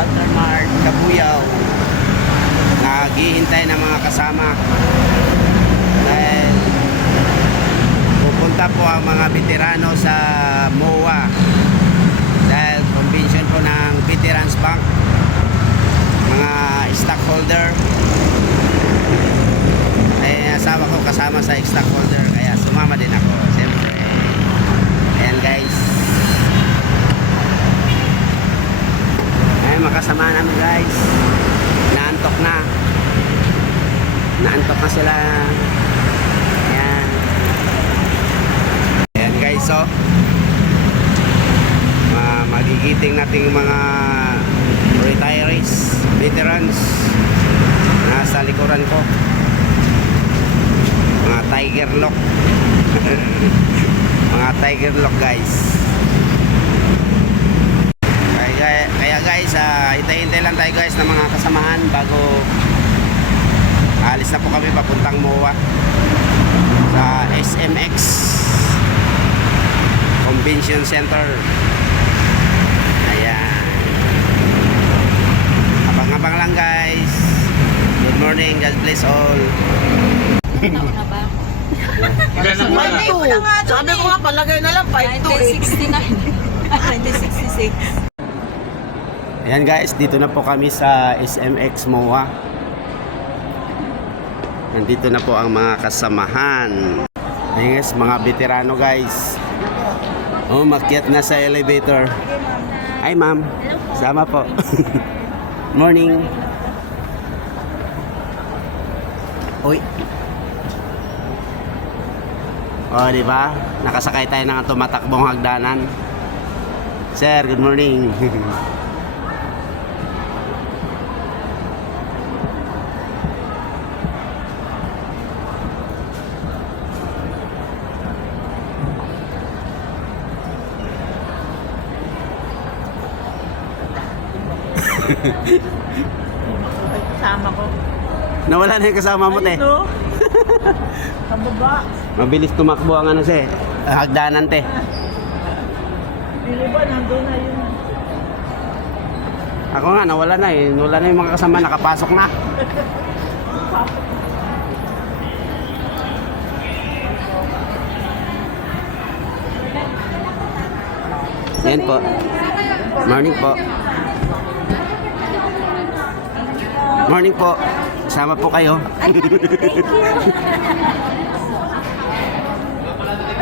Walter Mart, Kabuyaw. Naghihintay ng mga kasama. Dahil pupunta po ang mga veterano sa MOA. Dahil convention po ng Veterans Bank. Mga stockholder. Asawa ko kasama sa stockholder, kaya sumama din ako siyempre. Ayan guys, ayan makasama namin guys. Naantok na sila. Ayan, ayan guys, so magigiting nating mga retirees, veterans nasa likuran ko. Mga tiger lock. Mga tiger lock guys. Kaya guys, hintay-hintay lang tayo guys ng mga kasamahan bago alis na po kami papuntang MOA sa SMX Convention Center. Ayan, abang-abang lang guys. Good morning, God bless all. Nauna ba? Sabi ko nga, palagay na lang 5-2 1966. Ayan guys, dito na po kami sa SMX MOA. Nandito na po ang mga kasamahan. Ayan guys, mga veterano guys. Oh, makyat na sa elevator. Ay ma'am, sama po. Morning. Uy. Oh, di ba? Nakasakay tayo ng tumatakbong hagdanan. Sir, good morning. Kasama ko. Nawala na yung kasama mo, te. No? Kababa. Mabilis tumakbo ang ano, te. Hagdanan, te. Hindi ba, nandun na yun. Ako nga, nawala na eh. Nawala na yung mga kasama, nakapasok na. Yan po. Morning po. Morning po. Sama po kayo.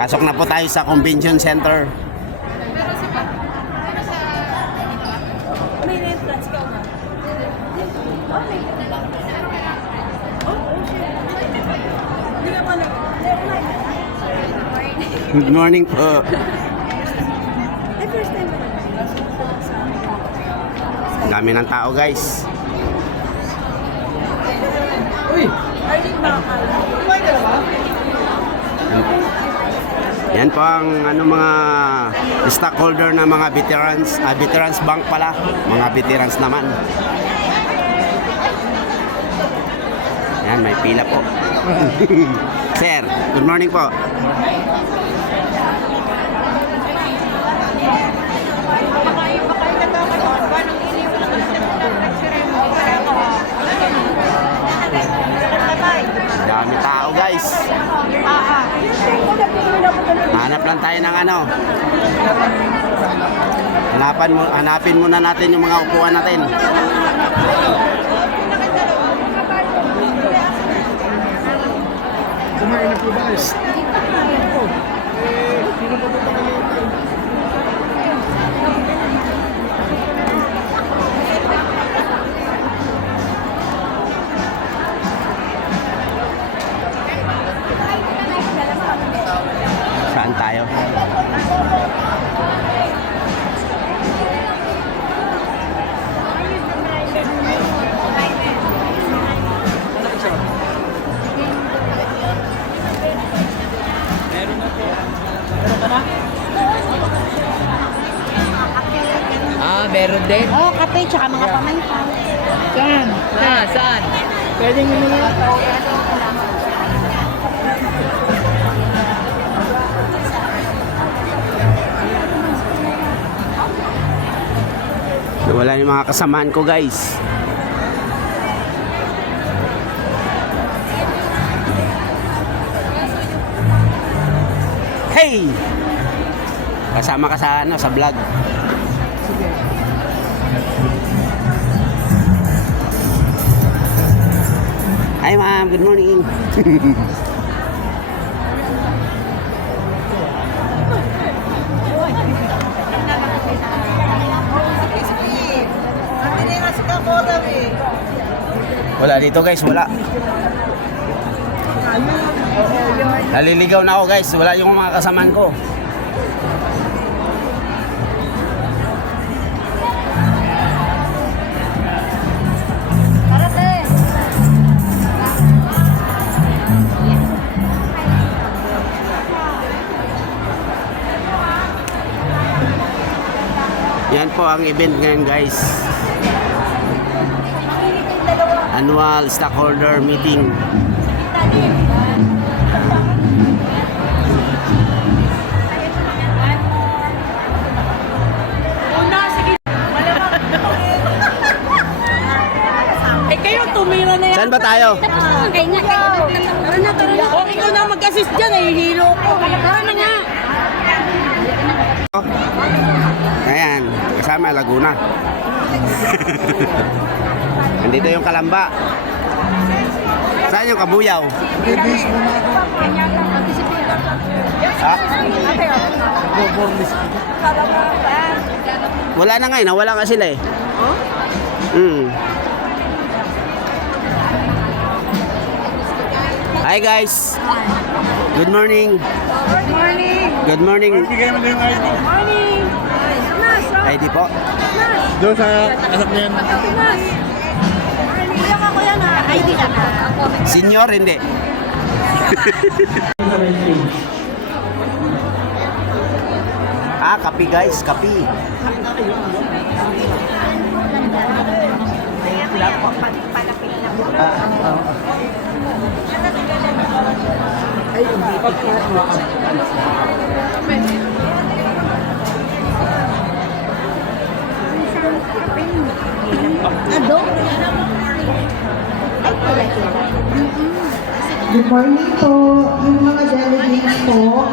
Pasok na po tayo sa convention center. Good morning po. Ang dami ng tao guys. Yan po ang ano, mga stockholder ng mga veterans, veterans bank pala, mga veterans naman. Yan, may pila po. Sir, good morning po. Dami tao guys. Hanap lang tayo ng ano. Hanapin muna natin yung mga upuan natin. Kumain na po ba kayo? Saan tayo? Meron din. Oh, kape tsaka mga pamaypay. Saan? Saan? Pwede nyo na yan. Wala yung mga kasamahan ko guys. Hey! Kasama ka sa ano, sa vlog. Hi ma'am, good morning. Wala dito guys, wala. Naliligaw na ako guys, wala yung mga kasamaan ko. Yan po ang event ngayon guys. Annual stockholder meeting. Kayo tumira na yan. Saan ba tayo? Kaya nga, tara na. O, ikaw na mag-assist dyan, nahihilo ko. Tara na nga. Ayan, kasama Laguna. Nandito yung Kalamba. Saan yung Kabuyaw? Ha? Wala na nga eh, nawala nga sila eh. Hi guys. Good morning. Good morning. Good morning. Morning. Mas, ID po. Doon sa anak niya yan. Mas. Ilang ako yan ha. ID lang ha. Senior hindi. Kapi guys, kapi. Good morning po. Yung mga delegates po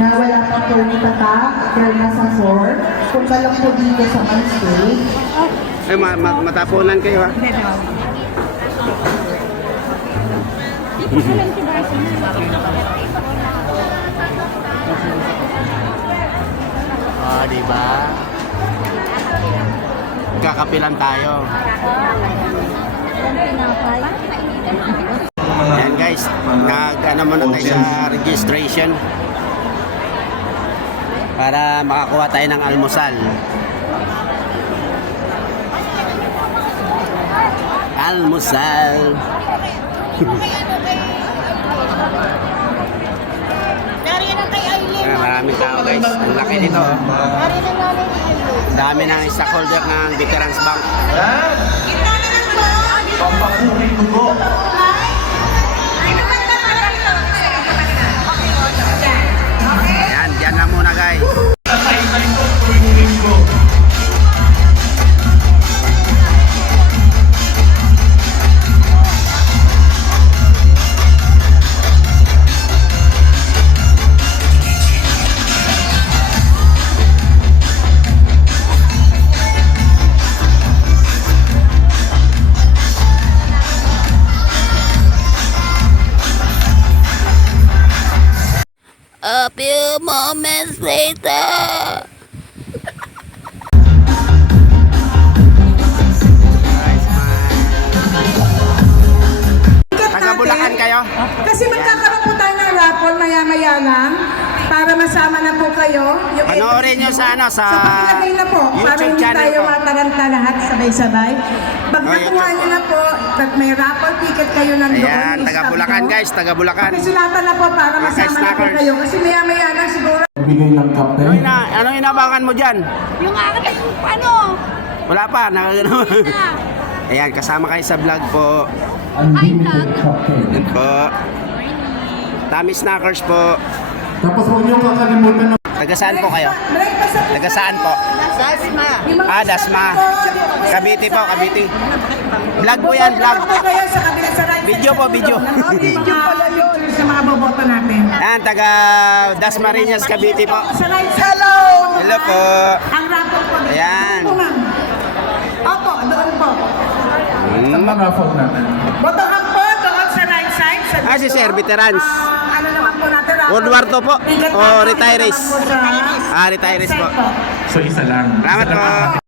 na wala pa po yung tatak, pero nasa floor, punta lang po dito sa my stage. Ay, matapunan kayo ha. Oh, diba? Kakapilan tayo. Ayan guys, nag-ano muna tayo sa registration para makakuha tayo ng almusal. Almusal. Ayan, maraming tao guys. Ang laki dito. Oh. Dami ng stockholder ng Veterans Bank. Ayan, dyan lang muna guys. A few moments later. Taga Bulacan kayo? Kasi magkakaroon po tayo ng raffle maya-maya lang para masama na po kayo. Panoorin nyo sa ano, sa So pakilagay na po para YouTube hindi channel tayo ko. mataranta lahat sabay-sabay. Pag Oh, nakuha YouTube nyo na po, pag may raffle ticket kayo nandoon. Ayan, taga i-stop Bulacan nyo. guys, taga Bulacan. Pakisulatan na po para Mga masama na po snackers. kayo. Kasi maya-maya lang siguro. Bigay ng kape. Anong inabangan mo dyan? Yung aking ano? Wala pa, Ayan, kasama kayo sa vlog po. Unlimited kape. Yan po. Tami Snackers po. Tapos huwag niyo kakalimutan na Taga saan po kayo? Breakfast sa Taga saan po? Dasma. Cavite po, Cavite. Vlog po yan, vlog. Kayo sa kabila sa right. Video po, video. Video pala yun sa mga boboto natin. Yan, taga Dasmariñas, Cavite po. Sa right. Hello! Hello po. Ang rapor po. Ayan. Opo, ma'am. Opo, doon po. Ang mga phone natin. Botohan po doon sa right side. Sa Ah, si Sir, veterans. ano naman po natin? rapor. World War II po? Bigat O naman retirees? naman po sa Ah, retirees po. side po. So isa lang. Salamat po.